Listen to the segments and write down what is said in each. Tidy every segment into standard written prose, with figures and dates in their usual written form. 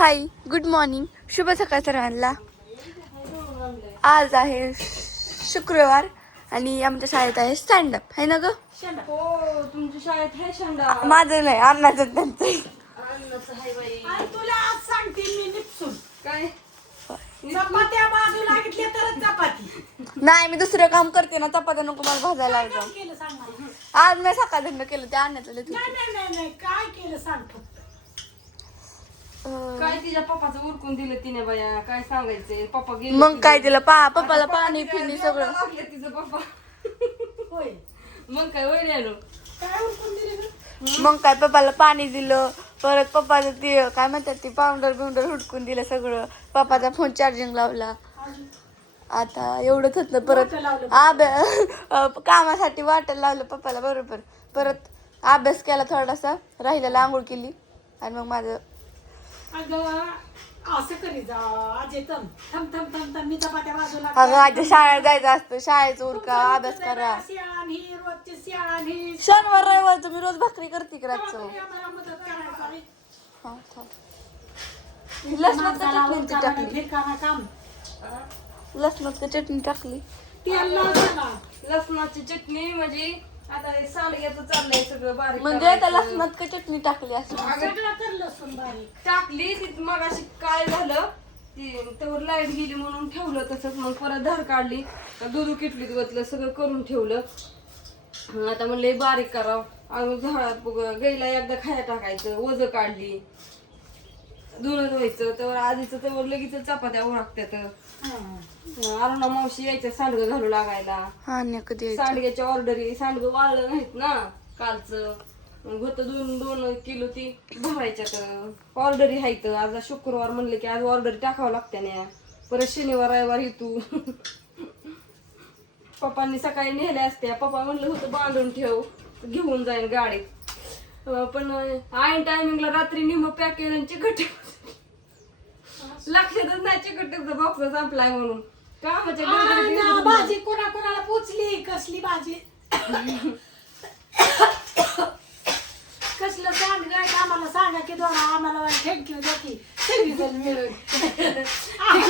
हाय, good morning, शुभ सकाळ सर्वांना. आज आहे शुक्रवार आणि आमच्या शाळेत आहे स्टँडअप, है ना ग? हो, तुमच्या शाळेत आहे शेंडा. माझं नाही, अन्नाचं त्यांचं. अन्नाचं आहे बाई. आणि तुला आज सांगते मी निपसून काय चपात्या बाजूला घेतल्या तरच चपाती. नाही, मी दुसरं काम करते ना, चपात्या नको मला भाजायला काय काम लावतो. केलं सांग मला. आज मी सकाळ धंदा केलं, ते अन्नाचं लय नाही नाही नाही नाही काय केलं सांग फक्त. काय तिच्या पप्पाचं उरकून दिलं तिने बाया, काय सांगायचंय. पप्पा गेले मग काय तिथे. दिलं पप्पाला आता पाणी पप्पा पिणी तिला सगळं. जेवायला लागले तिचं पप्पा. होय मग काय वय आलो. काय उरकून दिली ग? मग काय पप्पाला पाणी दिलं, परत पप्पाचं ते काय म्हणतात ते पावडर हुडकून दिलं सगळं. पप्पाचा फोन चार्जिंग लावला. आता एवढंच होतं. परत वाटं लावलं. कामासाठी वाटायला लावलं पप्पाला बरोबर. परत अभ्यास केला थोडासा, राहिलेला आंघोळ केली आणि मग माझं अगं असं करी जा अजय थम थम थम थम थम मी चपात्या बाजूला अगं आजच्या शाळेत जायचं असतं, शाळेचं उरका, अभ्यास करा. शिळा आणि रोजची शिळा आणि शनिवार रविवार तुम्ही रोज भाकरी करते का रातचं? आम्हाला मदत करायचं आहे. हा, थांब. लसणात का माणसाला चटणी उरकावं टाकली? नाही, रिकामं काम. लसणात का चटणी टाकली? तेल लावलं ना. लसणाची चटणी म्हणजे आता हे सांडग्याचं चाललंय सगळं बारीक म्हणजे आता करायचं. लसणात का चटणी टाकली असं? सगळं कर लसूण बारीक. टाकली ती. मग अशी काय झालं ती त्यावर लाईट गेली म्हणून ठेवलं तसंच. मग परत धार काढली, दूध किटलीत घातलं, सगळं करून ठेवलं. आता म्हणलं बारीक करावं. आणि गाईला एकदा खाया टाकायचं, वज काढली, धुणं धुवायचं. तर आधीच त्यावर लगेच चपात्या ओळखत्यात. अरुणा मावशी यायच्या सांडगं घालू लागायला. हा नाही कधी यायचं. सांडग्याच्या ऑर्डरी, सांडगं वाळलं नाहीत ना कालचं. मग होतं 2 किलो ती भरायच्यात. ऑर्डरी आहेत. आज शुक्रवार म्हणलं की आज ऑर्डर टाकावं लागत्या ना. परत शनिवार रविवार येतो. पप्पांनी सकाळी नेल्या असत्या. पप्पा म्हणलं होतं बांधून ठेव, घेऊन जाईन गाडीत. पण ऐन टायमिंगला रात्री निम पॅक केलं चिकट. लक्षातच नाही चिकटचा बॉक्स संपलाय म्हणून. कामाच्या गडबडीत ना, येऊन भाजी कोणाकोणाला पोचली कसली भाजी कसलं सांग आम्हाला सांगा की दोघा आम्हाला थँक्यू द्या सगळीजण मिळून.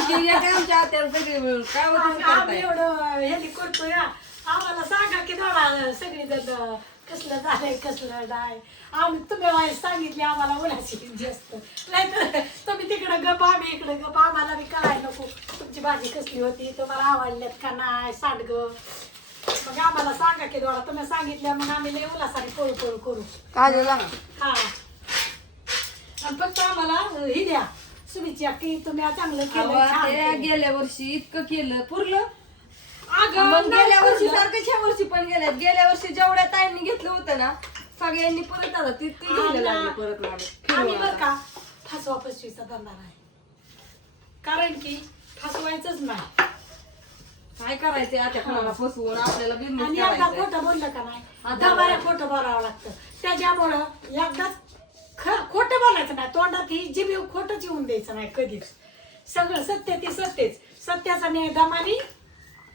ती एक आमच्या आत्याला सगळे मिळून काय होतं आम्ही करताय. एवढं हे करतो या आम्हाला सांगा की दोघा सगळीजण कसलं झालंय कसलं नाही. आम्ही तुम्ही वाईस सांगितली आम्हाला उन्हाची जास्त नाही तर तुम्ही तिकडं गप आम्ही इकडं गप. आम्हाला बी कळायला नको तुमची भाजी कसली होती, तुम्हाला आवडल्यात का नाही सांडग. मग आम्हाला सांगा की दोघा तुम्ही सांगितल्या मग आम्ही लय उल्हासाने पळू पळू करू. काजूला हा आणि फक्त आम्हाला ही द्या शुभेच्छा की तुम्ही चांगलं केलं अहो, छान त्या केलं. गेल्या वर्षी इतकं केलं पुरलं. अगं, मग नाही गेल्या वर्षी पुरलं. सारखं ह्या वर्षी पण गेल्या वर्षी जेवढ्या ताईंनी घेतलं होतं ना सगळ्यांनी परत आलं ती घ्यायला लागली परत लागली. आम्ही बरं का फसवा फसवीचा धंदा नाही, कारण की फसवायचंच नाही. काय करायचंय आता कोणाला फसवून आपल्याला आणि बिझनेस एकदा करायचंय. खोटं बोललं का नाही आता दबाऱ्या खोटं बोलावं लागतं. त्याच्यामुळं एकदाच खोटं बोलायचं नाही, तोंडात ही जिभेवर खोटंच येऊन द्यायचं नाही कधीच. सगळं सत्य ते सत्यच. सत्याचा न्याय दमानी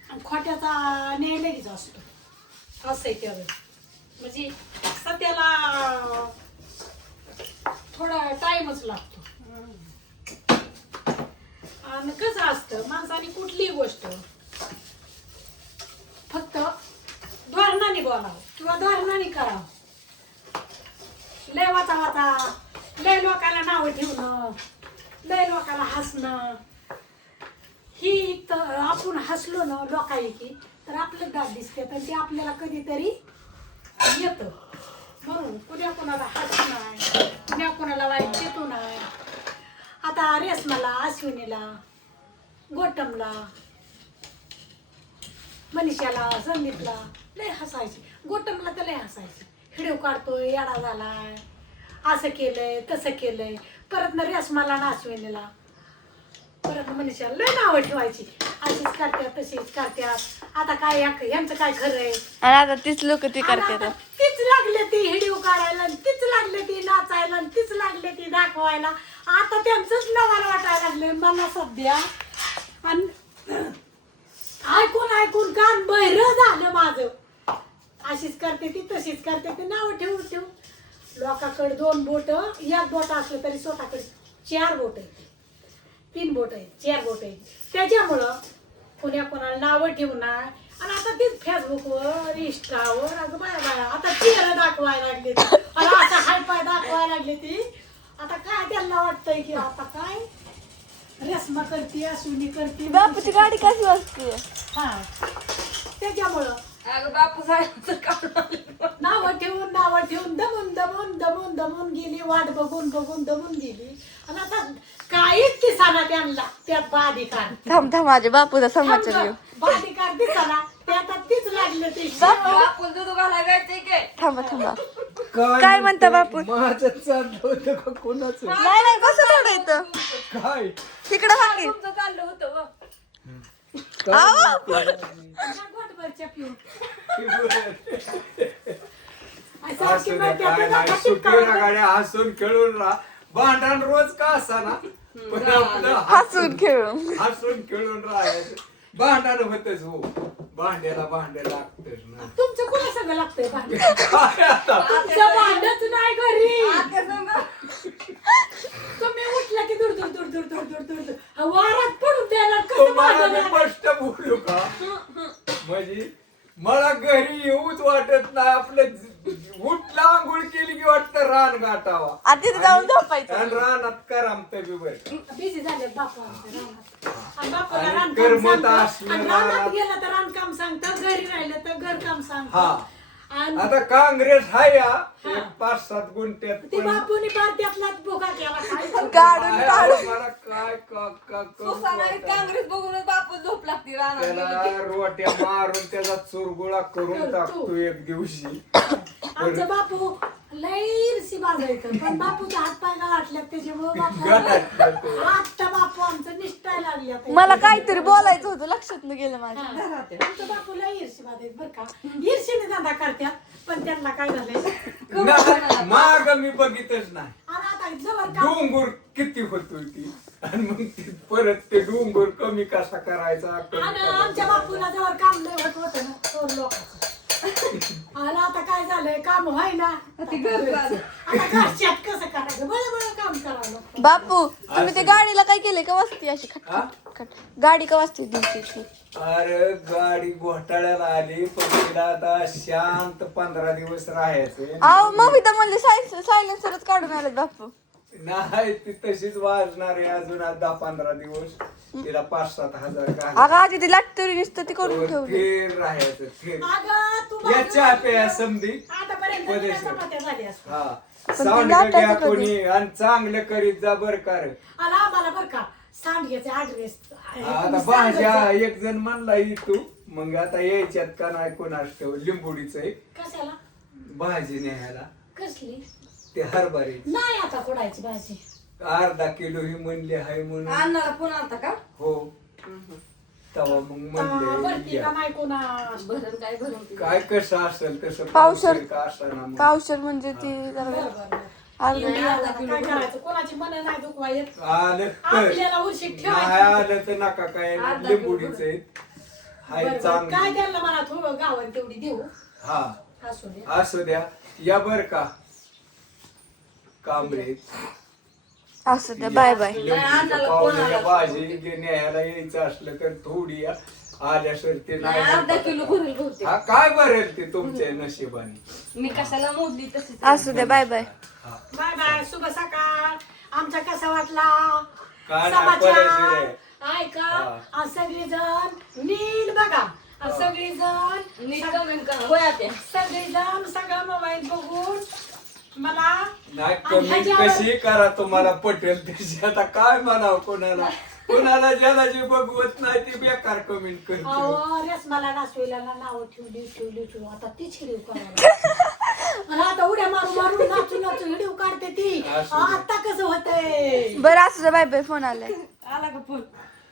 आणि खोट्याचा न्याय लगेच असतो. असं आहे त्यावेळी म्हणजे सत्याला थोडा टाइमच लागतो. आणि कसं असतं माणसाने कुठलीही गोष्ट फक्त धोरणाने बोलावं किंवा धोरणाने करावं. लय वाचा वाचा लय लोकांना नावं ठेवणं, लय लोकांना हसणं, ही तर आपण हसलो ना लोकांकी तर आपलं दात दिसते तर ते आपल्याला कधीतरी येतं. म्हणून कुण्या कोणाला हसू नाही, कुण्या कोणाला वाईट चितू नाही. आता रेशमाला, अश्विनीला, गोटमला, मनीषाला, संदीपला लय हसायची. गोटमला तर लय हसायची. व्हिडिओ काढतोय येडा झालाय, असं केलंय तसं केलंय. परत ना रेशमाला ना अश्विनीला परत मनीषाला लय नावं ठेवायची. अशीच करत्यात तशीच करत्यात. आता काय यांचं काय खरंय. आणि आता तीच लोक ती आणि करतात. आता तीच लागले ती व्हिडिओ काढायला आणि तीच लागले ती नाचायला आणि तीच लागले ती दाखवायला. आता त्यांचंच नवाला वाटायला लागले मला सध्या. आणि ऐकून ऐकून कान बहिर झालं माझं. अशीच करते ती तशीच करते ती नाव ठेवून ठेवून. लोकाकडे 2 बोट 1 बोट असलं तरी स्वतःकडे 4 बोट आहेत 3 बोट आहेत 4 बोट आहेत त्याच्यामुळं कोणाला नावं ठेवणार आणि आता तेच फेसबुकवर इंस्टावर अगं बाया आता चेहरा दाखवायला लागले आणि आता हायपाय दाखवायला लागले ती आता काय त्यांना वाटतंय की आता काय रेशमा करते अश्विनी करते बापूची गाडी कशी वाजते हा त्याच्यामुळं अगं बापू साहेब नावं ठेवून दमून गेली वाट बघून दमून गेली आणि आता काहीच दिसाना त्यांना त्यात बाधिकार थांब माझ्या बापूचा समाचार घेऊ बाधिकार दिसाना ते आता तीच लागले ते बापू दूध घालायला जायचंय काय थांबा काय म्हणता बापू माझं चाललं होतं का कोणाचं नाही कसं एवढं येतं काय तिकडं हाकी तुमचं चाललं होतं व. गोटभरच्या पिऊन असं नाही, काय नाही सुट्टीवर गाड्या हसून खेळून राहा भांडण रोज का असाना पण आपलं हसून खेळून हसून खेळून राहायचं भांडण होतच हो भांड्याला भांडे लागतच ना तुमचं कोणा सगळं लागतंय भांडण काय आता तुमचं भांडच नाही घरी आता सांगा. तुम्ही उठला की दूर वारात पडून द्यायला कसं तुम्हाला मी भांडण स्पष्ट बोलू का म्हणजे मला घरी येऊच वाटत नाही आपलं उठला आंघोळ केली की वाटतं रान गाठावा आता तिथे जाऊन झोपायचं आणि रानात करामत बिबर बिझी झाले बापू आमच्या रानात. आणि बापूला आणि रानकाम करमत सांगतं. असलं आणि रानात रानात. गेलं तर रानकाम सांगतं घरी राहिलं तर घरकाम सांगतं हा आणि आता काँग्रेस हाय या हा. 5-7 गुंठ्यात ती पण बापूनी पार त्यातलाच बोका केला काय काढून काय काढून मला काय करू सोसाना आणि आता? काँग्रेस बघूनच बापू झोप लागते रानात त्याला रोट्या मारून त्याचा चुरगुळा करून करतो. टाकतो एक दिवशी आमचं बापू लई इरशी बाजायचं पण बापूचा हात पाय गाठल्यात त्याच्यामुळे बापू गाठात आता बापू आमचं निष्ठाय लागली आता. मला काहीतरी बोलायचं होतं लक्षात न गेलं माझ्या हा. आमचं बापू लई इरशी बाजायचं बरं का इरशीने धंदा करतात पण त्यांना काय झालंय माग मी बघितच नाही आणि आता जवळ काम डोंगर किती होतो ती आणि मग ते परत ते डोंगर कमी कसा करायचा कमी आणि करायचा. आमच्या बापूला जवळ काम नाही होत होतं ना थोर लोकांचं आणि आता काय झालंय काम व्हाय ना ती घर झालं. आता घरच्यात कसं करायचं बळं काम करावं लागतं. बापू तुम्ही ते गाडीला काय केलंय का वाजते अशी हा? खट गाडी का वाजते दिवशी अरे गाडी घोटाळ्याला आली पण तिला आता शांत 15 दिवस राहायचं अहो मग तर म्हणले सायलेन्सरच काढून आलेत बापू नाही ती तशीच वाजणार आहे अजून 10-15 दिवस तिला 5-7 हजार अगं आधी ती लाटतरी नुसतं ती करून ठेवली फेर राहायचं फेर अगं तू या चहा प्या समधी आतापर्यंत पदेशीर. तिला चपात्या झाल्या असतात. हा ते साऊंड लाटायचं घ्या कधी? कोणी आणि चांगलं करीत जा बर का रे. आणि आम्हाला बरं का सांडग्याचे ऍड्रेस आता भाज्या एक जण म्हणला तू मग आता यायच्यात का नाही कोणास ठेव लिंबुडीच कशाला भाजी न्यायला कसली ते हरभरे नाही आता फोडायची भाजी अर्धा किलो ही म्हणली हाय म्हणून अण्णाला फोन आलता का हो तवा मग भरती का म्हणले नाही कोणा भरण काय भरून ती. काय कसं असेल तसं पावसाळ- पावसाळ का असेना मग. पावशर म्हणजे ती जरा अर्धी काय करायचं कोणाची मन नाही दुखवा येत आलं तर आपल्याला उशीक नाही ठेवायचं आलं तर नका काय अर्धा लिंबुडीच हाय बरं, बरं. काय चांगली त्यांना मला थोडं गावात तेवढी देऊ हा असू दे असू द्या या बर का कांबरे असं द्या बाय बाय अण्णाला पावलेल्या कोणाला भाजी न्यायला यायचं असलं तर थोडी या आल्यासर ते नाही, अर्धा नाही किलो भरेल बहुतेक हा काय भरेल ते तुमच्या नशिबाने मी कशाला मोजली तशीच असू द्या बाय बाय हा. बाय बाय शुभ सकाळ आमचा कसा वाटला काय नाही, परेशीर आहे. ऐका हा. आज सगळीजण नीट बघा आज सगळीजण नीट कमेंट करा होय आत्या. सगळीजण सगळा मोबाईल बघून मला नाही आणि कमी ह्याच्यावर- कशी करा तुम्हाला पटेल तशी आता काय म्हणावं कोणाला कोणाला ज्याला जे बघवत नाही ते बेकार कमेंट करतो अहो रेसमाला नाचवेला नाव ठेवली आता तीच हिडीव करायला आणि आता उड्या मारून नाचू हिडीव काढते ती असू दे. आता कसं होतंय बरं असू द्या बाय बाय फोन आलाय आला का फोन